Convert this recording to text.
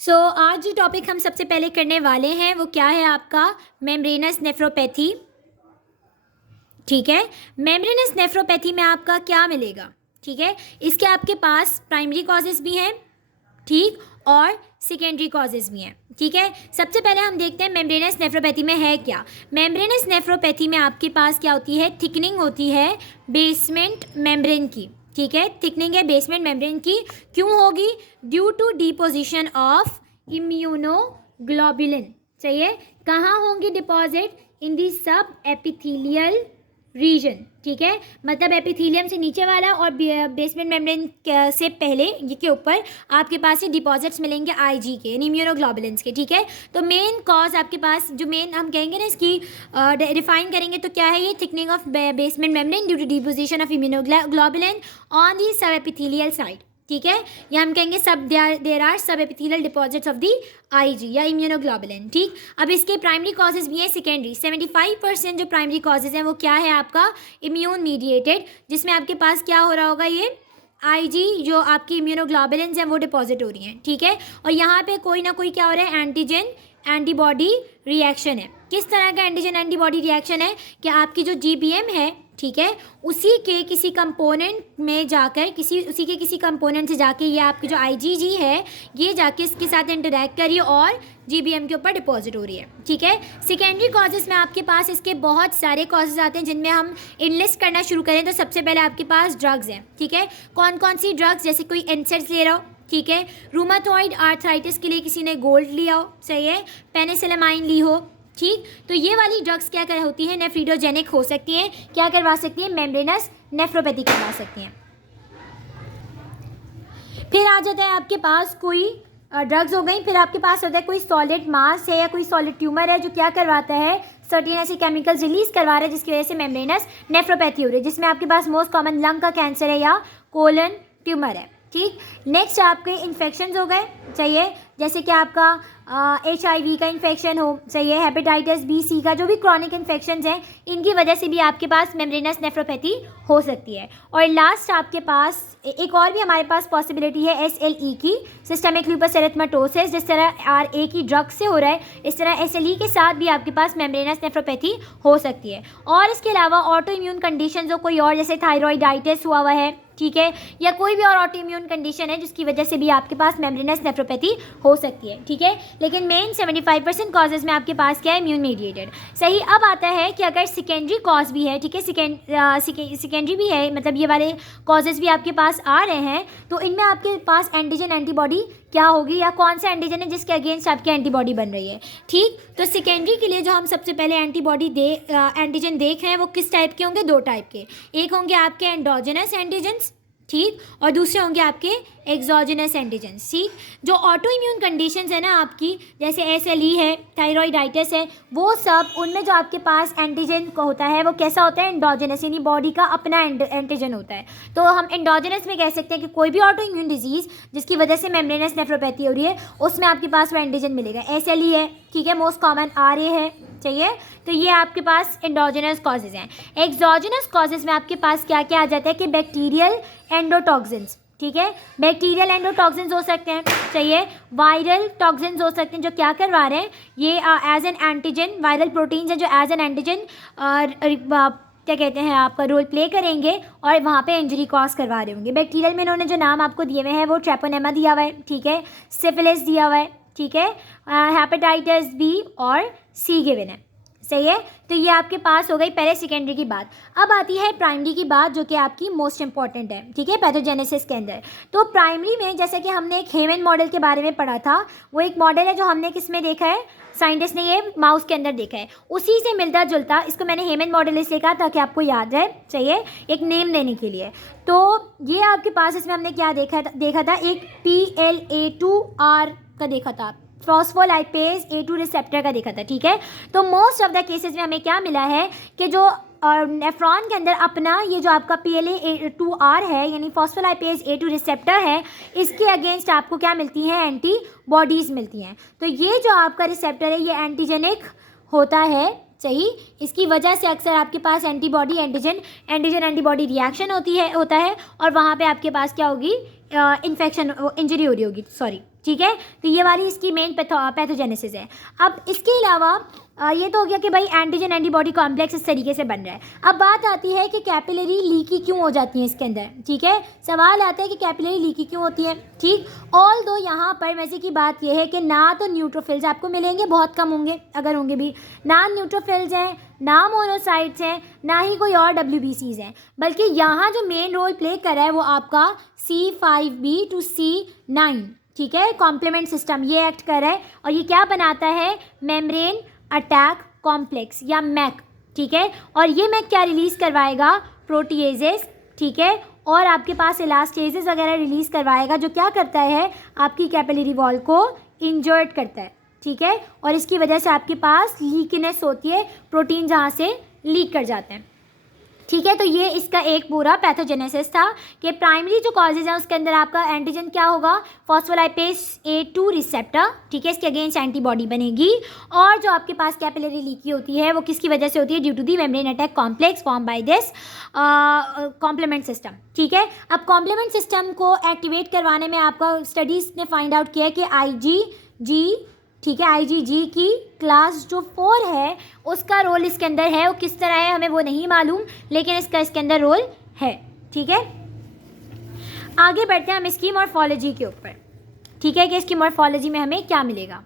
आज जो टॉपिक हम सबसे पहले करने वाले हैं वो क्या है आपका मेम्ब्रेनस नेफ्रोपैथी। ठीक है, मेम्ब्रेनस नेफ्रोपैथी में आपका क्या मिलेगा। ठीक है, इसके आपके पास प्राइमरी कॉजेज़ भी हैं, ठीक, और सेकेंडरी कॉजेज़ भी हैं। ठीक है, सबसे पहले हम देखते हैं मेम्ब्रेनस नेफ्रोपैथी में है क्या। मेम्ब्रेनस नेफ्रोपैथी में आपके पास क्या होती है, थिकनिंग होती है बेसमेंट मेम्ब्रेन की। ठीक है, थिकनिंग है बेसमेंट मेम्ब्रेन की। क्यों होगी? Due to deposition of immunoglobulin. चाहिए, कहाँ होंगे डिपॉजिट? इन दी सब एपिथेलियल रीजन। ठीक है, मतलब एपिथेलियम से नीचे वाला और बेसमेंट मेम्ब्रेन से पहले ये के ऊपर आपके पास ये डिपॉजिट्स मिलेंगे आईजी के, इम्यूनोग्लोबुलिन्स के। ठीक है, तो मेन कॉज आपके पास जो मेन हम कहेंगे ना इसकी डिफाइन करेंगे तो क्या है, ये thickening of basement membrane due to deposition of immunoglobulin on the sub epithelial side. ठीक है, या हम कहेंगे sub there are sub epithelial deposits of the IG या इम्यूनोग्लोबुलिन। ठीक, अब इसके प्राइमरी कॉजेज भी हैं, सेकेंडरी। 75% जो प्राइमरी कॉजेज हैं वो क्या है आपका इम्यून मीडिएटेड, जिसमें आपके पास क्या हो रहा होगा, ये आईजी जो आपकी इम्यूनोग्लोबुलिन्स हैं वो डिपॉजिट हो रही हैं। ठीक है, और यहाँ पे कोई ना कोई क्या हो रहा है, एंटीजन एंटीबॉडी रिएक्शन है। किस तरह का एंटीजन एंटीबॉडी रिएक्शन है कि आपकी जो जीबीएम है, ठीक है, उसी के किसी कंपोनेंट में जाकर उसी के किसी कंपोनेंट से जाके ये आपकी जो आईजीजी है ये जाके इसके साथ इंटरैक्ट कर रही है और जीबीएम के ऊपर डिपॉजिट हो रही है। ठीक है, सेकेंडरी कॉजेज़ में आपके पास इसके बहुत सारे कॉजेज़ आते हैं जिनमें हम इनलिस्ट करना शुरू करें तो सबसे पहले आपके पास ड्रग्स हैं। ठीक है, कौन कौन सी ड्रग्स, जैसे कोई एनसेड्स ले रहा हो, ठीक है, रूमाटॉइड आर्थराइटिस के लिए किसी ने गोल्ड लिया हो, सही है, पेनिसिलामाइन ली हो, ठीक, तो ये वाली ड्रग्स क्या कर होती हैं, नेफ्रीडोजेनिक हो सकती हैं, क्या करवा सकती हैं, मेम्ब्रेनस नेफ्रोपैथी करवा सकती हैं। फिर आ जाता है आपके पास कोई ड्रग्स हो गई, फिर आपके पास होता है कोई सॉलिड मास है या कोई सॉलिड ट्यूमर है जो क्या करवाता है, सर्टेन ऐसे केमिकल्स रिलीज करवा रहा है जिसकी वजह से मेम्ब्रेनस नेफ्रोपैथी हो रही है, जिसमें आपके पास मोस्ट कॉमन लंग का कैंसर है या कोलन ट्यूमर है। ठीक, नेक्स्ट आपके इन्फेक्शंस हो गए, चाहिए, जैसे कि आपका HIV का इन्फेक्शन हो, चाहिए, हेपेटाइटिस बी सी का, जो भी क्रॉनिक इन्फेक्शंस हैं इनकी वजह से भी आपके पास मेम्ब्रेनस नेफ्रोपैथी हो सकती है। और लास्ट आपके पास एक और भी हमारे पास पॉसिबिलिटी है SLE की, सिस्टमिक लूपस एरिथेमेटोसिस। जिस तरह RA की ड्रग से हो रहा है इस तरह SLE के साथ भी आपके पास मेम्ब्रेनस नेफ्रोपैथी हो सकती है। और इसके अलावा ऑटो इम्यून कंडीशन हो कोई और, जैसे थायरॉइडाइटिस हुआ हुआ है, ठीक है, या कोई भी और ऑटो इम्यून कंडीशन है जिसकी वजह से भी आपके पास मेम्ब्रेनस नेफ्रोपैथी हो सकती है। ठीक है, लेकिन मेन 75% कॉजेज़ में आपके पास क्या है, इम्यून मीडिएटेड। सही, अब आता है कि अगर सेकेंडरी कॉज भी है, ठीक है, सेकेंडरी भी है, मतलब ये वाले कॉजेज़ भी आपके पास आ रहे हैं, तो इनमें आपके पास एंटीजन एंटीबॉडी क्या होगी या कौन सा एंटीजन है जिसके अगेंस्ट आपकी एंटीबॉडी बन रही है। ठीक, तो सेकेंडरी के लिए जो हम सबसे पहले एंटीजन देख रहे हैं वो किस टाइप के होंगे, दो टाइप के, एक होंगे आपके एंडोजेनस एंटीजन्स, ठीक, और दूसरे होंगे आपके एक्सोजेनस एंटीजन्स। ठीक, जो ऑटो इम्यून कंडीशंस है ना आपकी, जैसे SLE है, थायरॉइडाइटिस है, वो सब उनमें जो आपके पास एंटीजन को होता है वो कैसा होता है, एंडोजेनस, यानी बॉडी का अपना एंटीजन होता है। तो हम एंडोजेनस में कह सकते हैं कि कोई भी ऑटो इम्यून डिजीज़ जिसकी वजह से मेम्ब्रेनस नेफ्रोपैथी हो रही है उसमें आपके पास वो एंटीजन मिलेगा। SLE है, ठीक है, मोस्ट कॉमन RA है, चाहिए, तो ये आपके पास एंडोजेनस कॉजेज़ हैं। एक्सोजेनस कॉजेज़ में आपके पास क्या क्या आ जाता है कि बैक्टीरियल एंडोटॉक्सिन्स, ठीक है, बैक्टीरियल एंडोटॉक्सिन्स हो सकते हैं, चाहिए, वायरल टॉक्सिन्स हो सकते हैं जो क्या करवा रहे हैं, ये as an antigen, viral proteins हैं जो एज एन एंटीजन क्या कहते हैं आपका रोल प्ले करेंगे और वहाँ पे इंजरी कॉज करवा रहे होंगे। बैक्टीरियल में इन्होंने जो नाम आपको दिए हुए हैं वो ट्रेपोनेमा दिया हुआ है, ठीक है, सिफिलिस दिया हुआ है, ठीक है, हेपेटाइटिस B और C गिवन है, सही है। तो ये आपके पास हो गई पहले सेकेंडरी की बात। अब आती है प्राइमरी की बात जो कि आपकी मोस्ट इंपॉर्टेंट है, ठीक है, पैथोजेनेसिस के अंदर। तो प्राइमरी में जैसे कि हमने एक हेमन मॉडल के बारे में पढ़ा था, वो एक मॉडल है जो हमने किस में देखा है, साइंटिस्ट ने ये माउस के अंदर देखा है, उसी से मिलता जुलता, इसको मैंने हेमन मॉडल इसलिए कहा ताकि आपको याद रहे, चाहिए, एक नेम देने के लिए। तो ये आपके पास इसमें हमने क्या देखा था एक PLA2R का देखा था, फॉस्फोलाइपेज A2 रिसेप्टर का देखा था, ठीक है। तो मोस्ट ऑफ द केसेस में हमें क्या मिला है कि जो नेफ्रॉन के अंदर अपना ये जो आपका PLA2R है यानी फॉस्फोलाइपेज A2 रिसेप्टर है, इसके अगेंस्ट आपको क्या मिलती हैं, एंटीबॉडीज़ मिलती हैं। तो ये जो आपका रिसेप्टर है ये एंटीजेनिक होता है, सही, इसकी वजह से अक्सर आपके पास एंटीबॉडी एंटीजन एंटीबॉडी रिएक्शन होता है और वहाँ पे आपके पास क्या होगी, इंजरी हो रही होगी, सॉरी, ठीक है, तो ये वाली इसकी मेन पैथोजेनेसिस है। अब इसके अलावा ये तो हो गया कि भाई एंटीजन एंटीबॉडी कॉम्प्लेक्स इस तरीके से बन रहा है। अब बात आती है कि कैपिलरी लीकी क्यों हो जाती है इसके अंदर, ठीक है, सवाल आता है कि कैपिलरी लीकी क्यों होती है, ठीक। ऑल दो यहाँ पर मज़े की बात यह है कि ना तो न्यूट्रोफिल्स आपको मिलेंगे, बहुत कम होंगे, अगर होंगे भी, ना न्यूट्रोफिल्स हैं, ना मोनोसाइट्स हैं, ना ही कोई और WBCs हैं, बल्कि यहाँ जो मेन रोल प्ले कर रहा है वो आपका C5b to C9, ठीक है, कॉम्प्लीमेंट सिस्टम ये एक्ट कर रहा है। और ये क्या बनाता है, मेम्ब्रेन अटैक कॉम्प्लेक्स या मैक, ठीक है। और ये मैक क्या रिलीज़ करवाएगा, प्रोटीएजेस, ठीक है, और आपके पास इलास्टेजेस वगैरह रिलीज़ करवाएगा, जो क्या करता है, आपकी कैपिलरी वॉल को इंजर्ट करता है, ठीक है। और इसकी वजह से आपके पास लीकीनेस होती है, प्रोटीन जहाँ से लीक कर जाते हैं, ठीक है। तो ये इसका एक पूरा पैथोजेनेसिस था कि प्राइमरी जो कॉजेज हैं उसके अंदर आपका एंटीजन क्या होगा, फॉस्फोलाइपेज A2 रिसेप्टर, ठीक है, इसके अगेंस्ट एंटीबॉडी बनेगी। और जो आपके पास कैपिलरी लीकी होती है वो किसकी वजह से होती है, due to the membrane attack complex form by this complement system, ठीक है। अब कॉम्प्लीमेंट सिस्टम को एक्टिवेट करवाने में आपका स्टडीज़ ने फाइंड आउट किया कि IgG, ठीक है, IgG की क्लास जो 4 है उसका रोल इसके अंदर है, वो किस तरह है हमें वो नहीं मालूम, लेकिन इसका इसके अंदर रोल है, ठीक है। आगे बढ़ते हैं हम इसकी मॉर्फोलॉजी के ऊपर, ठीक है, कि इसकी मॉर्फोलॉजी में हमें क्या मिलेगा।